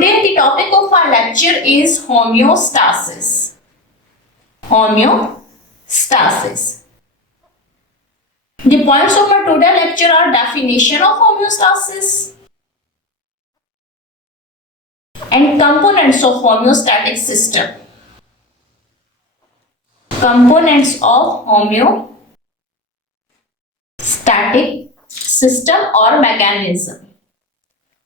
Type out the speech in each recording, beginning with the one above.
Today the topic of our lecture is homeostasis. Homeostasis. The points of our today lecture are definition of homeostasis and components of homeostatic system. Components of homeostatic system or mechanism.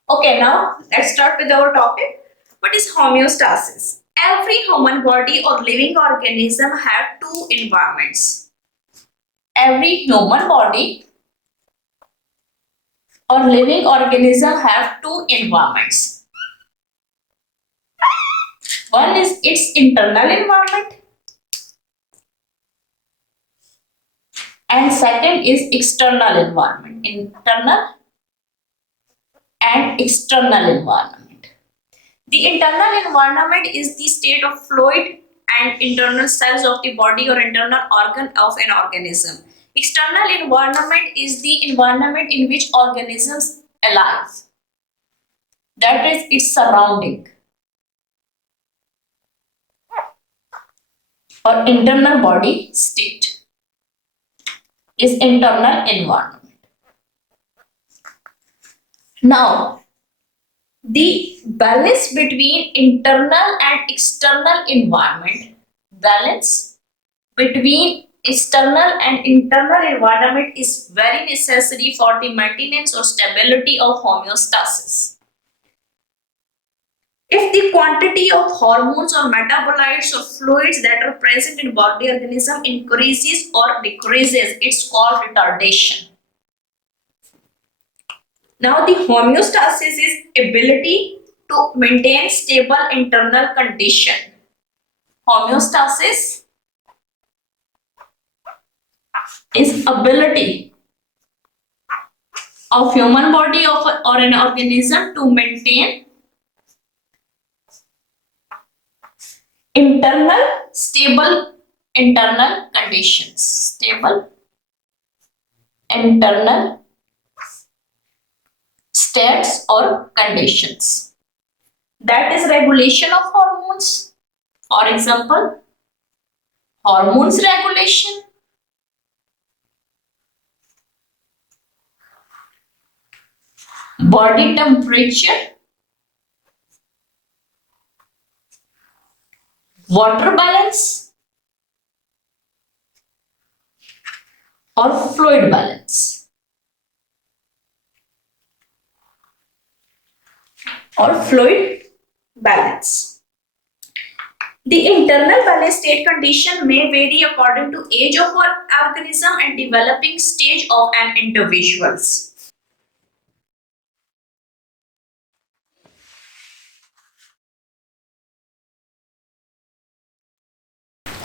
Okay, now let's start with our topic. What is homeostasis? Every human body or living organism have two environments. Every human body or living organism have two environments. One is its internal environment and second is external environment. Internal and external environment. The internal environment is the state of fluid and internal cells of the body or internal organ of an organism. External environment is the environment in which organisms alive. That is its surrounding. Or internal body state is internal environment. Now, the balance between internal and external environment, balance between external and internal environment is very necessary for the maintenance or stability of homeostasis. If the quantity of hormones or metabolites or fluids that are present in body organism increases or decreases, it's called retardation. Now, the homeostasis is ability to maintain stable internal condition. Homeostasis is ability of human body or an organism to maintain stable internal conditions. Stable internal states or conditions. That is regulation of hormones. For example, hormones regulation, body temperature, water balance, or fluid balance. Or fluid balance. The internal balance state condition may vary according to age of an organism and developing stage of an individual.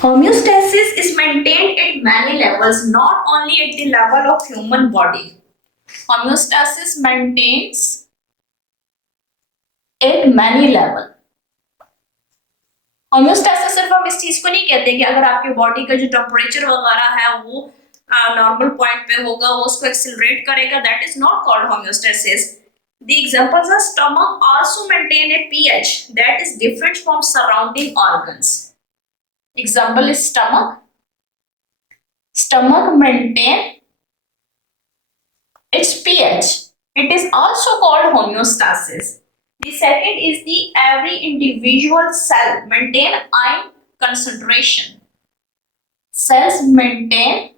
Homeostasis is maintained at many levels, not only at the level of human body. Homeostasis maintains at many level. Homeostasis सिर्फ हम इस चीज को नहीं कहते कि अगर आपकी बॉडी का जो टेम्परेचर वगैरह है वो नॉर्मल पॉइंट पे होगा, वो उसको एक्सेलरेट करेगा. That is not called homeostasis. The examples are stomach also maintain a pH that is different from surrounding organs. Example is stomach. Stomach maintain its pH. It is also called homeostasis. The second is the every individual cell maintain ion concentration. Cells maintain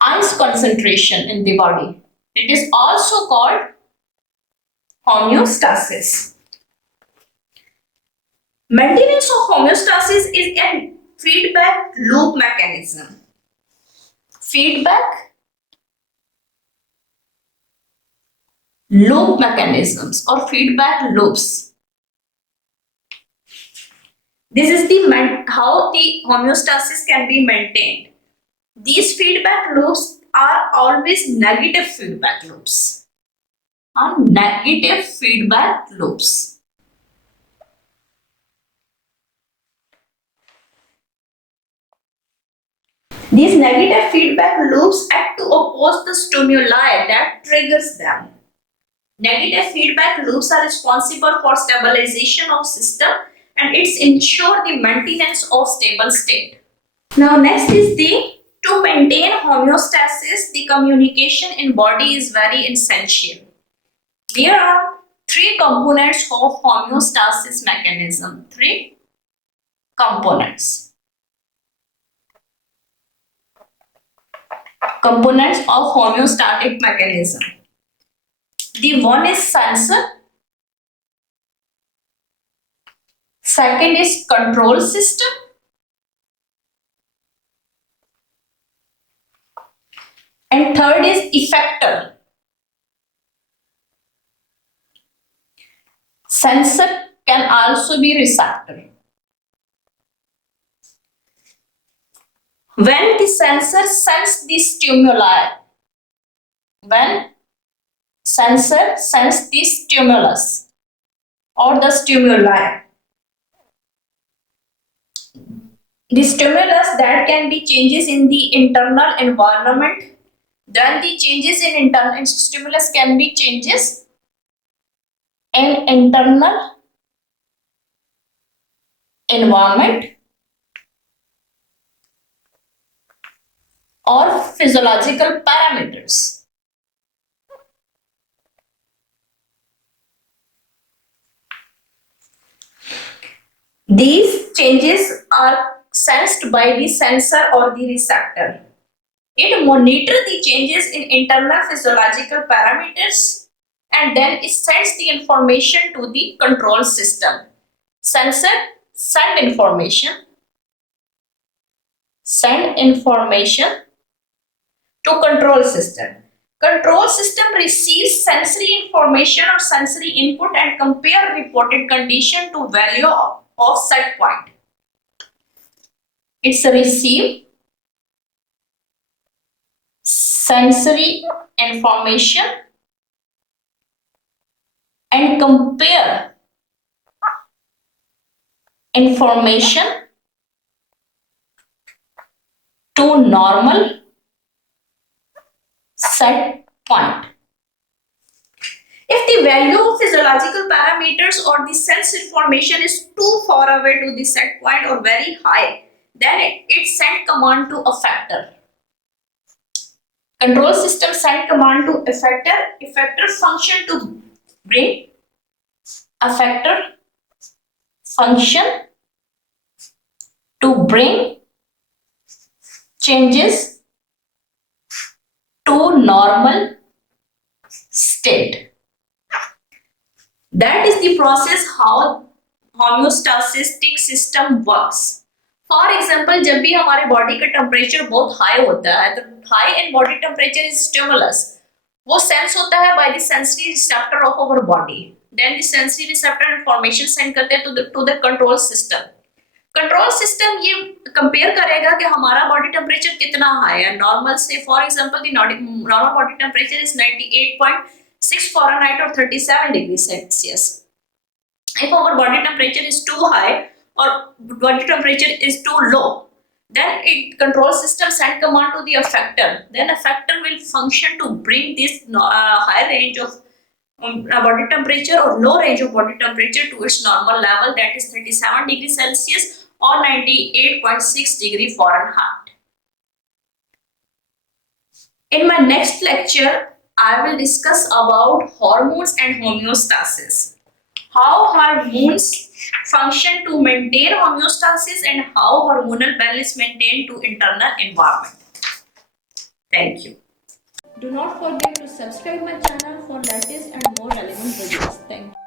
ion concentration in the body. It is also called homeostasis. Maintenance of homeostasis is a feedback loop mechanism. Feedback loop mechanisms or feedback loops. This is how the homeostasis can be maintained. These feedback loops are always negative feedback loops. Negative feedback loops. These negative feedback loops act to oppose the stimuli that triggers them. Negative feedback loops are responsible for stabilization of system and it's ensure the maintenance of stable state. Now next is the to maintain homeostasis, the communication in body is very essential. There are three components of homeostasis mechanism. Three components. Components of homeostatic mechanism. The one is sensor. Second is control system. And third is effector. Sensor can also be receptor. When the sensor senses the stimuli, when sensor senses the stimulus or the stimuli, the stimulus that can be changes in the internal environment, then the changes in internal stimulus can be changes in internal environment or physiological parameters. These changes are sensed by the sensor or the receptor. It monitors the changes in internal physiological parameters and then it sends the information to the control system. Sensor send information to control system. Control system receives sensory information or sensory input and compare reported condition to value of set point. It's a receive sensory information and compare information to normal set point. If the value of physiological parameters or the sense information is too far away to the set point or very high, then it send command to effector. Control system send command to effector. Effector function to bring effector function to bring changes to normal state. That is the process how homeostatic system works. For example, जब भी हमारे body का temperature बहुत high होता है, तो high in body temperature is stimulus, वो sense होता है by the sensory receptor of our body. Then the sensory receptor information send करते हैं to the control system. Control system ये कंपेयर करेगा कि हमारा बॉडी टेम्परेचर कितना हाई है नॉर्मल से. For example the normal body temperature is 98.6 Fahrenheit or 37 degrees Celsius. If our body temperature is too high or body temperature is too low, then it control system send command to the effector. Then effector will function to bring this high range of body temperature or low range of body temperature to its normal level, that is 37 degrees Celsius or 98.6 degree Fahrenheit. In my next lecture, I will discuss about hormones and homeostasis. How hormones function to maintain homeostasis and how hormonal balance maintained to internal environment. Thank you. Do not forget to subscribe my channel for latest and more relevant videos. Thank you.